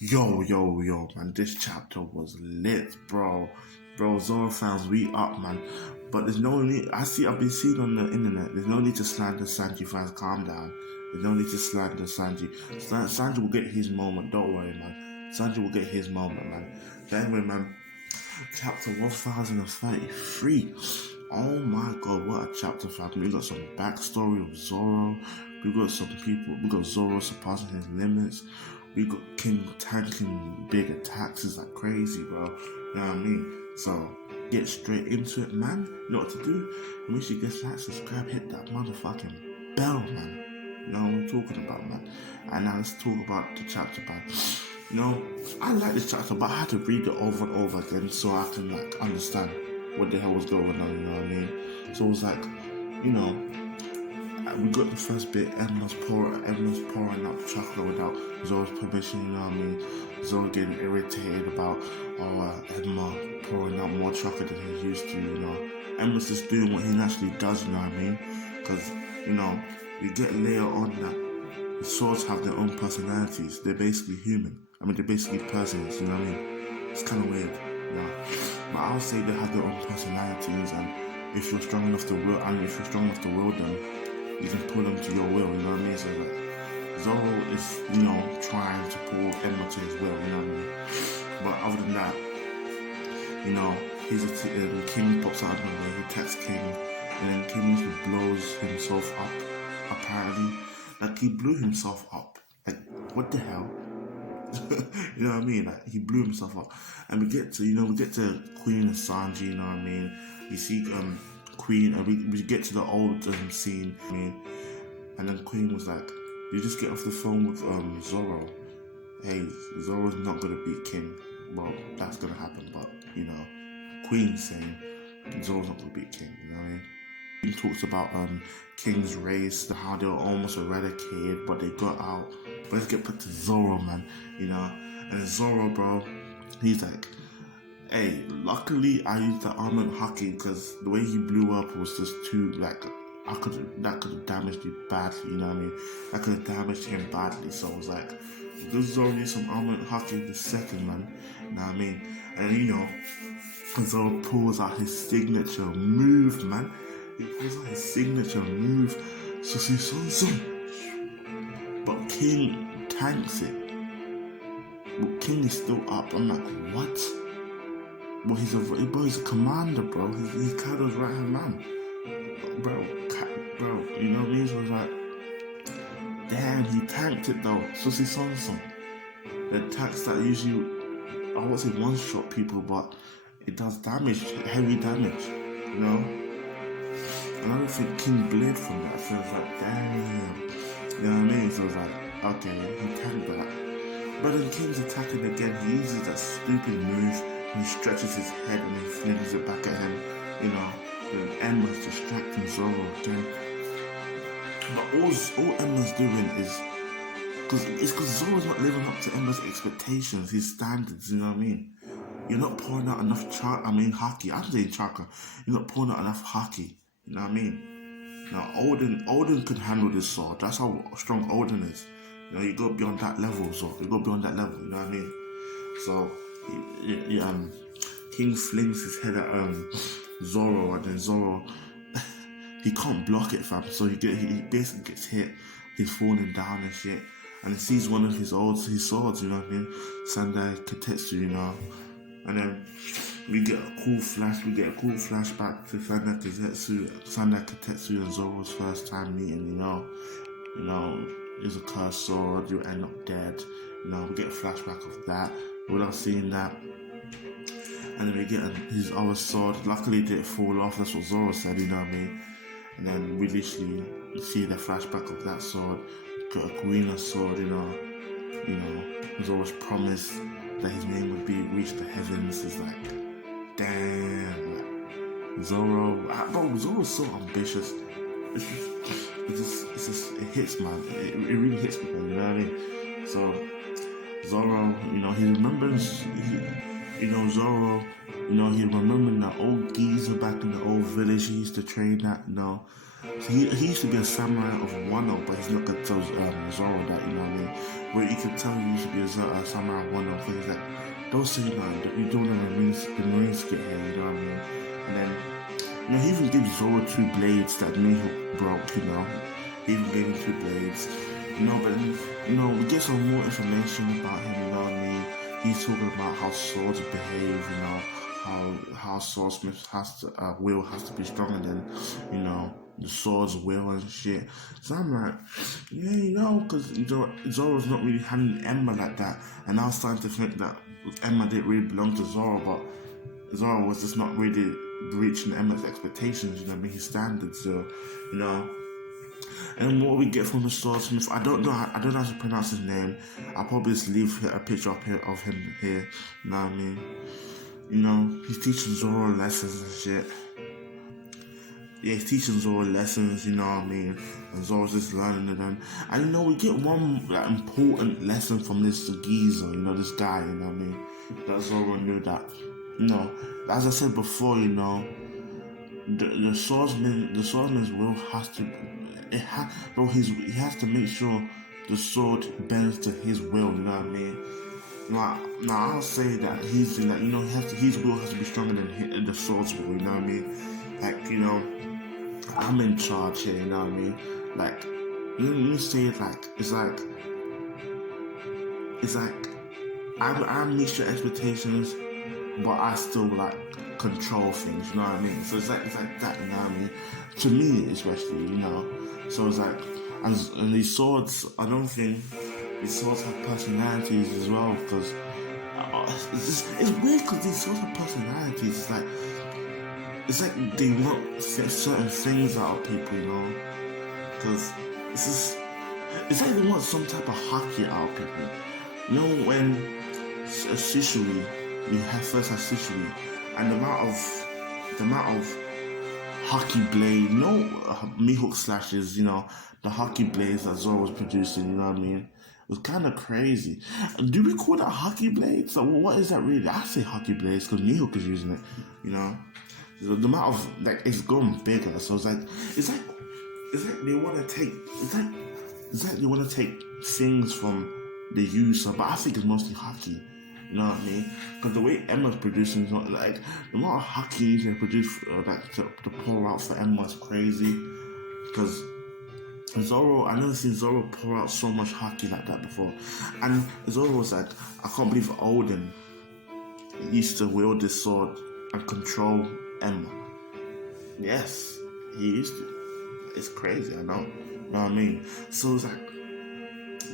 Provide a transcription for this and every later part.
Yo, man, this chapter was lit, bro. Bro, Zoro fans, we up, man. But there's no need, I've been seeing on the internet, there's no need to slander Sanji fans, calm down. There's no need to slander Sanji. Sanji will get his moment, don't worry, man. Sanji will get his moment, man. But anyway, man, chapter 1033. Oh my god, what a chapter, fam. We got some backstory of Zoro. We got some people, we got Zoro surpassing his limits. We got King tanking big attacks. It's like crazy, bro. You know what I mean? So, get straight into it, man. You know what to do? Make sure you get like, subscribe, hit that motherfucking bell, man. You know what we're talking about, man. And now let's talk about the chapter, man. You know, I like this chapter, but I had to read it over and over again so I can like understand what the hell was going on, you know what I mean? So it was like, you know, we got the first bit, enma's pouring out chocolate without Zoro's permission, you know what I mean? Zoro getting irritated about, Enma pouring out more chocolate than he used to, you know? Enma's just doing what he naturally does, you know what I mean? Because, you know, you get later on that the swords have their own personalities. They're basically human. I mean, they're basically persons, you know what I mean? It's kind of weird, you know? But I would say they have their own personalities, and if you're strong enough to will them, you can pull them to your will, you know what I mean? So like, Zoro is, you know, trying to pull Enma to his will, you know what I mean? But other than that, you know, King pops out of nowhere, he attacks King, and then King blows himself up, apparently. Like, he blew himself up. Like, what the hell? You know what I mean? Like, he blew himself up. And we get to Queen and Sanji, you know what I mean? You see, Queen, and we get to the old scene, I mean, and then Queen was like, you just get off the phone with Zoro. Hey, Zoro's not gonna beat King. Well, that's gonna happen, but you know, Queen's saying Zoro's not gonna beat King, you know what I mean? He talks about King's race, how they were almost eradicated, but they got out. But let's get put to Zoro, man, you know? And Zoro, bro, he's like, hey, luckily I used the armored haki because the way he blew up was just too, like, that could have damaged you badly, you know what I mean? That could have damaged him badly, so I was like, this Zoro needs some armored haki the second, man, you know what I mean? And you know, Zoro pulls out his signature move, man. He pulls out his signature move, Sushi. But King tanks it. But King is still up. I'm like, what? Well, he's a commander, bro. He's Kaido's right hand man, bro. You know what I mean? So I was like, damn, he tanked it though. Sushi Sonson. The attacks that usually, I won't say one shot people, but it does damage, heavy damage, you know. And I don't think King bled from that. So I was like, damn, you know what I mean? So I was like, okay, he tanked that. But then King's attacking again. He uses that stupid move. He stretches his head and he flings it back at him, you know. And Enma's distracting Zoro again. But all Enma's doing is because Zoro's not living up to Enma's expectations, his standards, you know what I mean? You're not pouring out enough haki. I'm saying chakra. You're not pouring out enough haki, you know what I mean? Now Odin can handle this sword. That's how strong Odin is. You know, you go beyond that level, so you go beyond that level, you know what I mean? So King flings his head at Zoro, and then Zoro he can't block it, fam. So he basically gets hit. He's falling down and shit, and he sees one of his swords, you know what I mean? Sandai Katetsu, you know. And then we get a cool flashback to Sandai Katetsu and Zoro's first time meeting, you know. It's a cursed sword, you end up dead. You know, we get a flashback of that without seeing that. And then we get his other sword. Luckily it didn't fall off, that's what Zoro said, you know what I mean? And then we literally see the flashback of that sword. Got a greener sword, you know, Zoro's promise that his name would reach the heavens is like, damn, like, Zoro's so ambitious. It hits, man. It really hits me, man, you know what I mean? So Zoro, you know, he remembers, Zoro, you know, he remembering that old geezer back in the old village he used to train at, you know. So he used to be a samurai of Wano, but he's not gonna tell Zoro that, you know what I mean? But you can tell he used to be a samurai of Wano, because he's like, don't say that, you're doing the Marines get here, you know what I mean? And then, you know, he even gives Zoro 2 blades that Mihawk broke, you know? He even gave him 2 blades. You know, but then, you know, we get some more information about him, you know what I mean? He's talking about how swords behave, you know, how swordsmith has to will has to be stronger than, you know, the sword's will and shit. So I'm like, yeah, you know, because Zoro's not really handling Enma like that, and I was starting to think that Enma didn't really belong to Zoro, but Zoro was just not really reaching Enma's expectations, you know, his standards. So, you know. And what we get from the swordsmith, I don't know how to pronounce his name. I'll probably just leave a picture up here of him here. You know what I mean? You know, he's teaching Zoro lessons and shit. Yeah, he's teaching Zoro lessons, you know what I mean? And Zoro's just learning them. And you know, we get one important lesson from this geezer, you know, this guy, you know what I mean? That Zoro knew that, you know, as I said before, you know, the swordsman's will has to, he has to make sure the sword bends to his will, you know what I mean? Now I'll say that he's in that, you know, his will has to be stronger than the sword's will, you know what I mean? Like, you know, I'm in charge here, you know what I mean? Like, let me say it like, it's like, I meet your expectations, but I still like control things, you know what I mean? So it's like that, you know what I mean? To me, especially, you know. So it's like, and these swords, I don't think these swords have personalities as well, because it's weird because these swords have personalities. It's like they want certain things out of people, you know? Because it's like they want some type of haki out of people. You know, when Shishui, we first had Shishui, and the amount of haki blade, you know, Mihawk slashes, you know, the haki blades that Zoro was producing, you know what I mean? It was kind of crazy. Do we call that haki blades? So what is that really? I say haki blades because Mihawk is using it, you know? The amount of, like, it's going bigger, so it's like they want to take, it's like they want to take things from the user, but I think it's mostly haki. You know what I mean? Because the way Enma's producing is not like the amount of haki they produce like to pour out for Enma is crazy. Because Zoro, I never seen Zoro pour out so much haki like that before. And Zoro was like, I can't believe Odin used to wield this sword and control Enma. Yes, he used to. It's crazy, I know. You know what I mean? So it's like,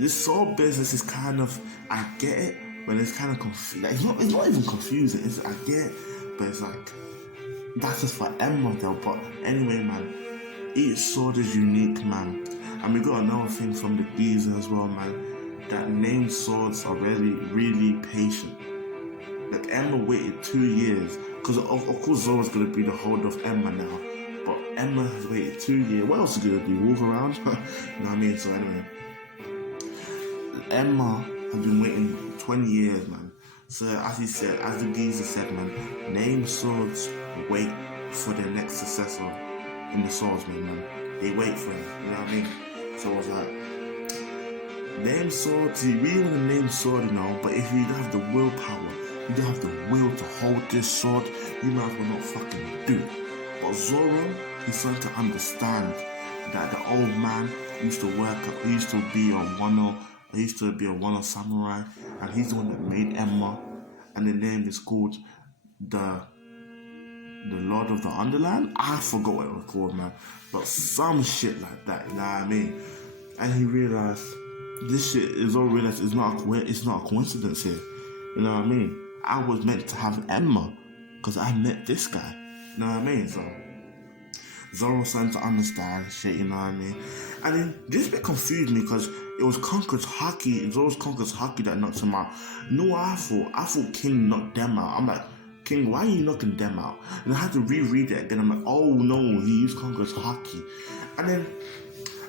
this sword business is kind of, I get it, but it's kind of confusing. Like, it's not even confusing. I get it, but it's like, that's just for Enma though. But anyway, man, each sword is unique, man. And we got another thing from the geezer as well, man, that named swords are really patient. Like, Enma waited 2 years, because of course Zoro's gonna be the holder of Enma now, but Enma has waited 2 years. What else is he gonna do? Walk around? You know what I mean? So anyway, Enma has been waiting 20 years, man. So as the geezer said, man, named swords wait for their next successor in the swordsman, man. They wait for him, you know what I mean? So I was like, name swords, you really want to name sword, you know, but if you don't have the willpower, you don't have the will to hold this sword, you might as well not fucking do it. But Zoro, he's starting to understand that the old man used to be a Wano samurai, and he's the one that made Enma, and the name is called the Lord of the Underland. I forgot what it was called, man, but some shit like that, you know what I mean? And he realized this shit is all realized it's not a coincidence here, you know what I mean? I was meant to have Enma because I met this guy, you know what I mean? So Zoro started to understand shit, you know what I mean? And then this bit confused me because it was Zoro's Conquerors haki that knocked him out. You know what I thought? I thought King knocked them out. I'm like, King, why are you knocking them out? And I had to reread it again. I'm like, oh no, he used Conquerors haki. And then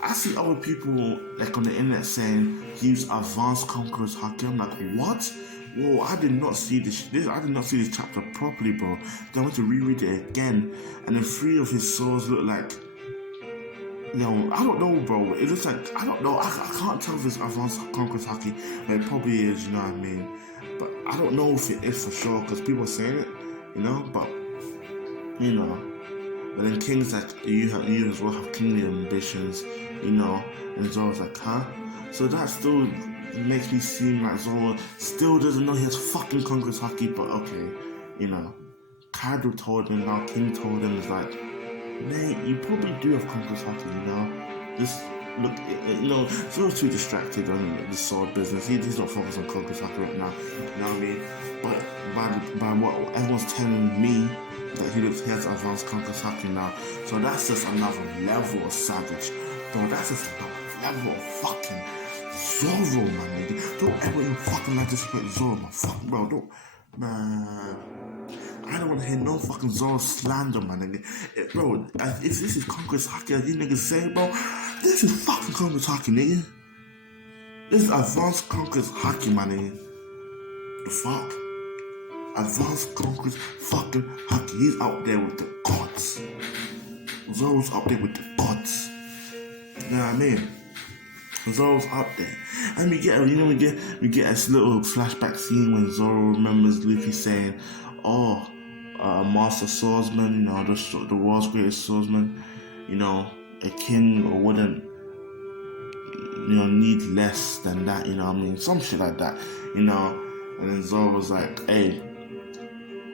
I see other people like on the internet saying he used advanced Conquerors haki. I'm like, what? Whoa, I did not see this. I did not see this chapter properly, bro. Then I went to reread it again, and then 3 of his swords look like I don't know, bro. It looks like, I don't know. I can't tell if it's advanced Conquerors haki, but it probably is. You know what I mean? But I don't know if it is for sure because people are saying it. But you know. But then King's like, you as well have kingly ambitions. And Zoro's like, huh? So that still makes me seem like Zoro still doesn't know he has fucking Conquerors haki. But okay. Kaido told him, now King told him, it's like, mate, you probably do have Conquerors haki, Just look, Zoro's too distracted on the sword business. He's not focused on Conquerors haki right now, you know what I mean? But by what everyone's telling me, that he has advanced Conquerors haki now. So that's just another level of savage. Bro, that's just another level of fucking Zoro, man, nigga. Don't ever even fucking like disrespect Zoro, man. Fuck, bro, don't. Man. I don't want to hear no fucking Zoro slander, man, nigga. Bro, if this is Conquerors haki, as you niggas say, bro, this is fucking Conquerors haki, nigga. This is advanced Conquerors haki, man, nigga. The fuck? Advanced Conquerors fucking haki. He's out there with the gods. Zoro's up there with the gods. You know what I mean? Zoro's up there. And we get this little flashback scene when Zoro remembers Luffy saying, oh, Master Swordsman, the world's greatest swordsman, a king wouldn't, need less than that, some shit like that, And then Zoro was like, hey,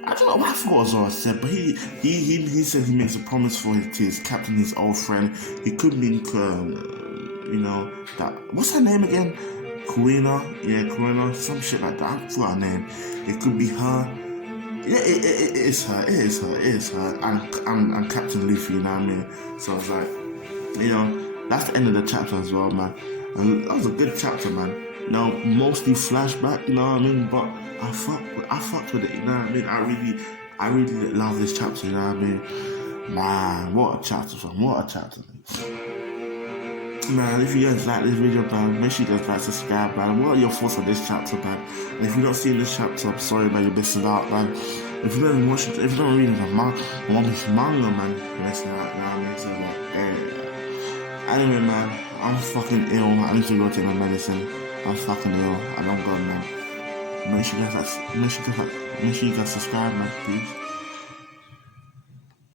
I don't know what I forgot Zoro said, but he said he makes a promise to his captain, his old friend. He could link, that, what's her name again? Karina, some shit like that. I forgot her name. It could be her. Yeah, it is her. And Captain Luffy, you know what I mean? So it's like, that's the end of the chapter as well, man. And that was a good chapter, man. Mostly flashback, you know what I mean? But I fucked with it, you know what I mean? I really love this chapter, you know what I mean? Man, what a chapter, fam. What a chapter, man. If you guys like this video, man, make sure you guys like, subscribe, man. What are your thoughts on this chapter, man? And if you're not seeing this chapter, I'm sorry, man, you're missing out, man. If you don't read the manga, man, you're missing out, you know what I mean? So, anyway, man, I'm fucking ill. I need to go take my medicine. I'm fucking ill. I don't go, man. Make sure you guys subscribe, man, please.